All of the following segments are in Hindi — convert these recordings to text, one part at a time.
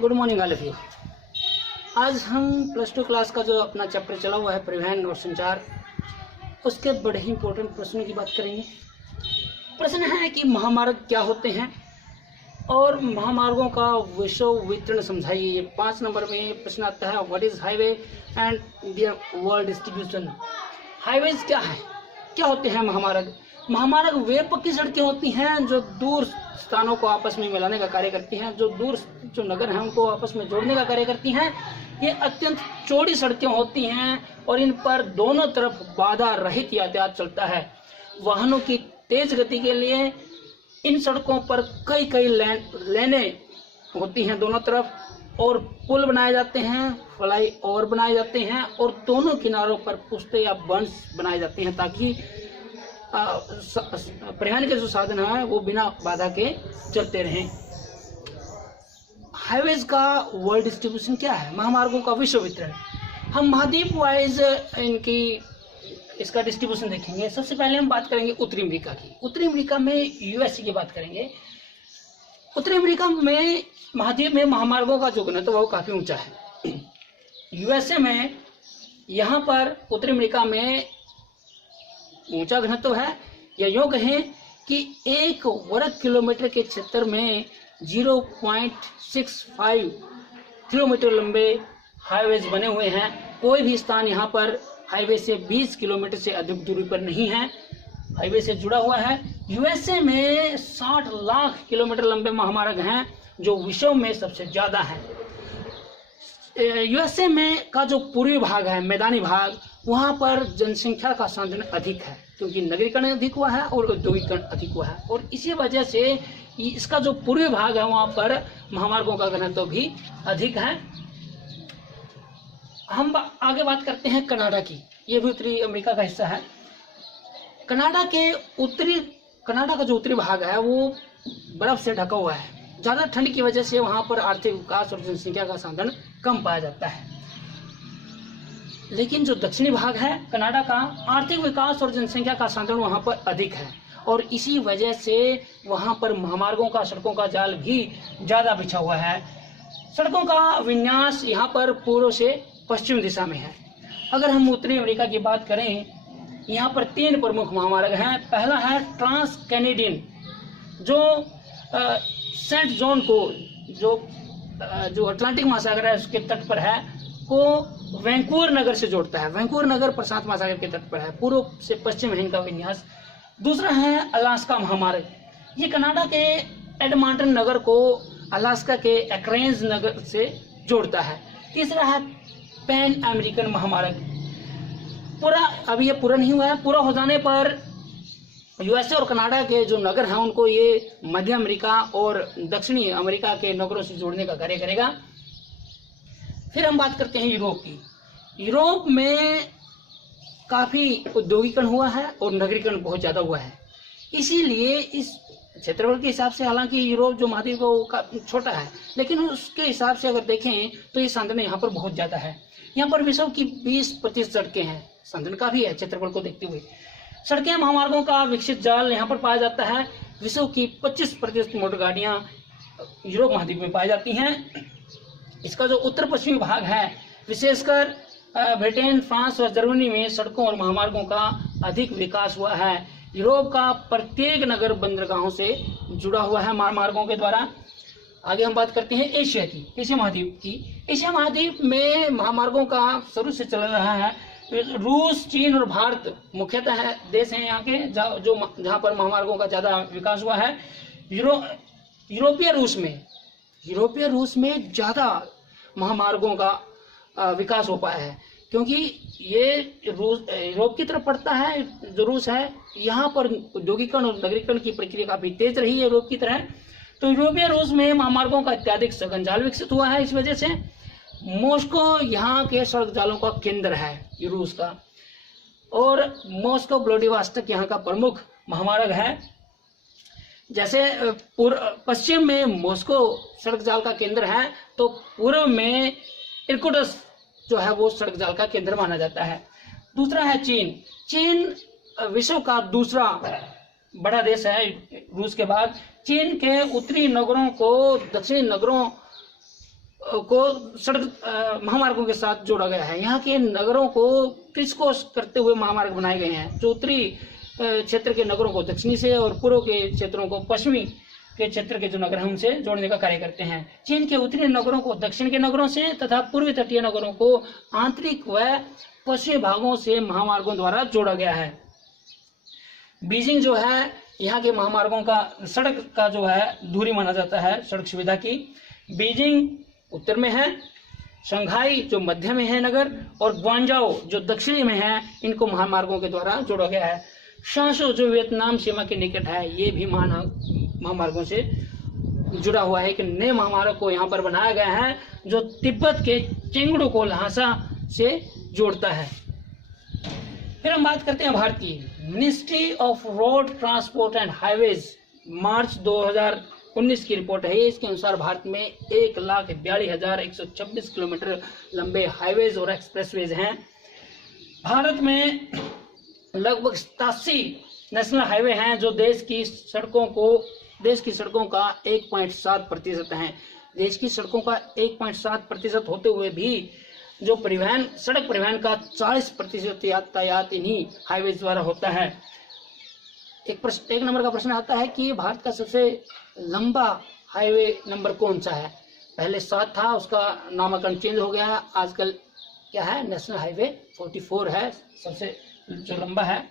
Good morning all of you. आज हम प्लस टू क्लास का जो अपना चैप्टर चला हुआ है परिवहन और संचार, उसके बड़े ही इंपॉर्टेंट प्रश्नों की बात करेंगे। प्रश्न है कि महामार्ग क्या होते हैं और महामार्गों का विश्व वितरण समझाइए। ये 5 नंबर में प्रश्न आता है। What is highway and there world distribution. Highways क्या है, क्या होते हैं महामार्ग? महामार्ग वे पक्की सड़कें होती हैं जो दूर स्थानों को आपस में मिलाने का कार्य करती हैं, जो नगर हैं उनको आपस में जोड़ने का कार्य करती हैं। ये अत्यंत चौड़ी सड़कें होती हैं और इन पर दोनों तरफ बाधा रहित यातायात चलता है। वाहनों की तेज गति के लिए इन सड़कों पर कई लेनें होती हैं दोनों तरफ, और पुल बनाए जाते हैं, फ्लाई ओवर बनाए जाते हैं, और दोनों किनारों पर पुश्ते या बंस बनाए जाते हैं ताकि परिवहन के जो साधन है वो बिना बाधा के चलते रहें। हाईवेज का वर्ल्ड डिस्ट्रीब्यूशन क्या है? महामार्गों का विश्व वितरण। हम महाद्वीप वाइज इसका डिस्ट्रीब्यूशन देखेंगे। सबसे पहले हम बात करेंगे उत्तरी अमेरिका की। उत्तरी अमेरिका में यूएसए की बात करेंगे। उत्तरी अमेरिका में महाद्वीप में महामार्गों का जो घनत्व वो काफी ऊंचा है। यूएसए में यहाँ पर उत्तरी अमेरिका में ऊंचा घनत्व है, या यूं कहें कि 1 वर्ग किलोमीटर के क्षेत्र में 0.65 किलोमीटर लंबे हाईवेज बने हुए हैं। कोई भी स्थान यहाँ पर हाईवे से 20 किलोमीटर से अधिक दूरी पर नहीं है, हाईवे से जुड़ा हुआ है। यूएसए में 60 लाख किलोमीटर लंबे महामार्ग हैं जो विश्व में सबसे ज्यादा है। यूएसए में का जो पूर्वी भाग है, मैदानी भाग, वहां पर जनसंख्या का सांद्रण अधिक है क्योंकि नगरीकरण अधिक हुआ है और औद्योगिकरण अधिक हुआ है, और इसी वजह से इसका जो पूर्वी भाग है वहां पर महामार्गों का घनत्व भी अधिक है। हम आगे बात करते हैं कनाडा की। ये भी उत्तरी अमेरिका का हिस्सा है। कनाडा का जो उत्तरी भाग है वो बर्फ से ढका हुआ है। ज्यादा ठंड की वजह से वहां पर आर्थिक विकास और जनसंख्या का साधन कम पाया जाता है। लेकिन जो दक्षिणी भाग है कनाडा का, आर्थिक विकास और जनसंख्या का साधन वहां पर अधिक है, और इसी वजह से वहां पर महामार्गों का, सड़कों का जाल भी ज्यादा बिछा हुआ है। सड़कों का विन्यास यहाँ पर पूर्व से पश्चिम दिशा में है। अगर हम उत्तरी अमेरिका की बात करें, यहाँ पर 3 प्रमुख महामार्ग हैं। पहला है ट्रांस कैनेडियन, जो सेंट जॉन को, जो अटलांटिक महासागर है उसके तट पर है, को वैंकूवर नगर से जोड़ता है। वैंकूवर नगर प्रशांत महासागर के तट पर है। पूर्व से पश्चिम है इनका विन्यास। दूसरा है अलास्का महामार्ग। ये कनाडा के एडमंटन नगर को अलास्का के एकरेंज नगर से जोड़ता है। तीसरा है पैन अमेरिकन महामार्ग। अभी ये पूरा नहीं हुआ है। पूरा हो जाने पर यूएसए और कनाडा के जो नगर हैं उनको ये मध्य अमेरिका और दक्षिणी अमेरिका के नगरों से जोड़ने का कार्य करेगा। फिर हम बात करते हैं यूरोप की। यूरोप में काफी औद्योगिकरण हुआ है और नगरीकरण बहुत ज्यादा हुआ है। इसीलिए इस क्षेत्रफल के हिसाब से, हालांकि यूरोप जो महाद्वीप है वो छोटा है, लेकिन उसके हिसाब से अगर देखें तो ये सांद्रण यहाँ पर बहुत ज्यादा है। यहाँ पर विश्व की 20% सड़कें हैं। सांद्रण काफी है क्षेत्रफल को देखते हुए। सड़कें महामार्गों का विकसित जाल यहाँ पर पाया जाता है। विश्व की 25% मोटर गाड़ियां यूरोप महाद्वीप में पाई जाती हैं। इसका जो उत्तर पश्चिमी भाग है, विशेषकर ब्रिटेन, फ्रांस और जर्मनी में सड़कों और महामार्गों का अधिक विकास हुआ है। यूरोप का प्रत्येक नगर बंदरगाहों से जुड़ा हुआ है महामार्गों के द्वारा। आगे हम बात करते हैं एशिया की, एशिया महाद्वीप की। एशिया महाद्वीप में महामार्गों का शुरू से चल रहा है। रूस, चीन और भारत मुख्यतः देश हैं यहाँ के जहाँ पर महामार्गों का ज्यादा विकास हुआ है। यूरोपीय रूस में ज्यादा महामार्गों का विकास हो पाया है, क्योंकि ये यूरोप की तरफ पड़ता है। जो रूस है यहाँ पर औद्योगिकरण और नगरीकरण की प्रक्रिया काफी तेज रही है यूरोप की तरह। तो यूरोपीय रूस में महामार्गों का अत्यधिक सघन जाल विकसित हुआ है। इस वजह से मॉस्को यहाँ के सड़क जालों का केंद्र है रूस का, और मॉस्को व्लादिवोस्टोक यहाँ का प्रमुख महामार्ग है। जैसे पश्चिम में मॉस्को सड़क जाल का केंद्र है, तो पूर्व में इर्कुट्स्क जो है वो सड़क जाल का केंद्र माना जाता है। दूसरा है चीन विश्व का दूसरा बड़ा देश है रूस के बाद। चीन के उत्तरी नगरों को दक्षिणी नगरों को सड़क महामार्गों के साथ जोड़ा गया है। यहाँ के नगरों को क्रिसक्रॉस करते हुए महामार्ग बनाए गए हैं, जो उत्तरी क्षेत्र के नगरों को दक्षिणी से और पूर्व के क्षेत्रों को पश्चिमी के क्षेत्र के जो नगर हैं उनसे जोड़ने का कार्य करते हैं। चीन के उत्तरी नगरों को दक्षिण के नगरों से तथा पूर्वी तटीय नगरों को आंतरिक व पश्चिमी भागों से महामार्गों द्वारा जोड़ा गया है। बीजिंग जो है यहाँ के महामार्गों का सड़क का जो है दूरी माना जाता है सड़क सुविधा की। बीजिंग उत्तर में है, शंघाई जो मध्य में है नगर, और ग्वांजाओ जो दक्षिणी में है, इनको महामार्गों के द्वारा जोड़ा गया है। शांशो जो वियतनाम सीमा के निकट है, ये भी महामार्गों से जुड़ा हुआ है। एक नए महामार्ग को यहाँ पर बनाया गया है जो तिब्बत के चेंगडू को ल्हासा से जोड़ता है। फिर हम बात करते हैं भारत की। Ministry of road transport and highways March 2019 की रिपोर्ट है। इसके अनुसार भारत में 1,42,126 किलोमीटर लंबे हाईवेज और एक्सप्रेसवेज हैं। भारत में लगभग 87 नेशनल हाईवे हैं जो देश की सड़कों का 1.7% हैं। देश की सड़कों का 1.7% होते हुए भी जो सड़क परिवहन का 40% यातायात इन्हीं हाईवे द्वारा होता है। एक नंबर का प्रश्न आता है कि भारत का सबसे लंबा हाईवे नंबर कौन सा है। पहले 7 था, उसका नामकरण चेंज हो गया है, आजकल क्या है, नेशनल हाईवे 44 है, सबसे जो लंबा है।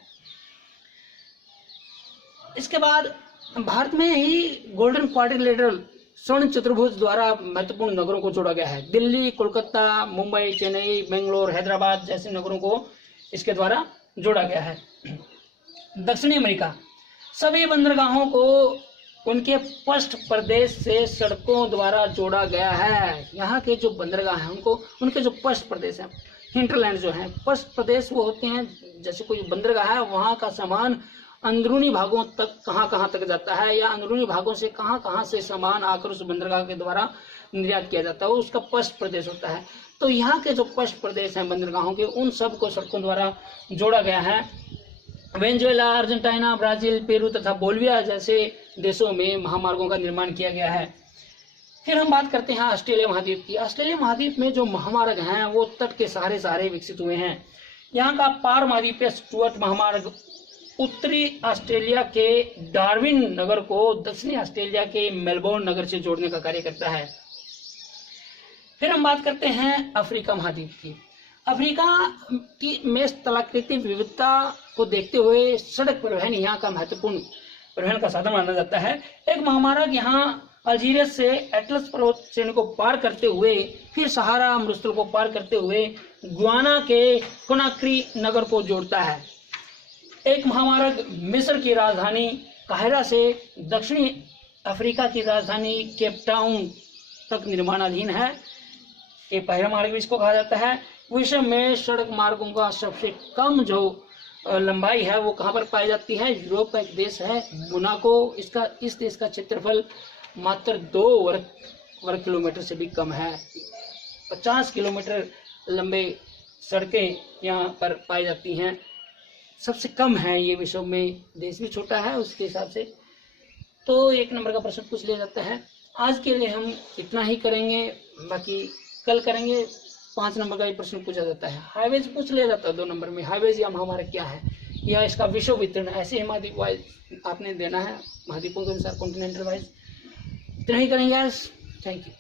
इसके बाद भारत में ही गोल्डन क्वाड्रिलेटरल स्वर्ण चतुर्भुज द्वारा महत्वपूर्ण नगरों को जोड़ा गया है। दिल्ली, कोलकाता, मुंबई, चेन्नई, बेंगलोर, हैदराबाद जैसे नगरों को इसके द्वारा जोड़ा गया है। दक्षिणी अमेरिका, सभी बंदरगाहों को उनके पश्च प्रदेश से सड़कों द्वारा जोड़ा गया है। यहाँ के जो बंदरगाह हैं उनके जो पश्च प्रदेश हैं, हिंटरलैंड जो है, पश्च प्रदेश वो होते हैं, जैसे कोई बंदरगाह है वहाँ का सामान अंदरूनी भागों तक कहाँ तक जाता है, या अंदरूनी भागों से कहाँ से सामान आकर उस बंदरगाह के द्वारा निर्यात किया जाता है, वो उसका पश्च प्रदेश होता है। तो यहाँ के जो पश्च प्रदेश हैं बंदरगाहों के, उन सब को सड़कों द्वारा जोड़ा गया है। वेनेजुएला, अर्जेंटीना, ब्राजील, पेरू तथा बोलिविया जैसे देशों में महामार्गों का निर्माण किया गया है। फिर हम बात करते हैं ऑस्ट्रेलिया महाद्वीप की। ऑस्ट्रेलिया महाद्वीप में जो महामार्ग हैं वो तट के सहारे विकसित हुए हैं। यहाँ का पार महाद्वीपीय स्टुअर्ट महामार्ग उत्तरी ऑस्ट्रेलिया के डार्विन नगर को दक्षिणी ऑस्ट्रेलिया के मेलबोर्न नगर से जोड़ने का कार्य करता है। फिर हम बात करते हैं अफ्रीका महाद्वीप की। अफ्रीका की में स्थलाकृति विविधता को देखते हुए सड़क परिवहन यहाँ का महत्वपूर्ण परिवहन का साधन माना जाता है। एक महामार्ग यहाँ अल्जीरियस से एटलस पर्वत श्रेणी को पार करते हुए फिर सहारा अमृतसर को पार करते हुए गुयाना के कोनाक्री नगर को जोड़ता है। एक महामार्ग मिस्र की राजधानी काहिरा से दक्षिणी अफ्रीका की राजधानी केप टाउन तक निर्माणाधीन है। ये पहला मार्ग भी इसको कहा जाता है। विश्व में सड़क मार्गों का सबसे कम जो लंबाई है वो कहाँ पर पाई जाती है, यूरोप का एक देश है मोनाको। इस देश का क्षेत्रफल मात्र 2 वर्ग किलोमीटर से भी कम है। 50 किलोमीटर लंबे सड़कें यहाँ पर पाई जाती हैं, सबसे कम है ये विश्व में। देश भी छोटा है उसके हिसाब से। तो 1 नंबर का प्रश्न पूछ लिया जाता है। आज के लिए हम इतना ही करेंगे, बाकी कल करेंगे। 5 नंबर का ही प्रश्न पूछा जाता है। हाईवेज पूछ लिया जाता है 2 नंबर में। हाईवेज या महामार्ग क्या है, या इसका विश्व वितरण, ऐसे ही महाद्वीप वाइज आपने देना है, महाद्वीपों के अनुसार कॉन्टिनेंटल वाइज। इतना ही करेंगे आज। Thank you.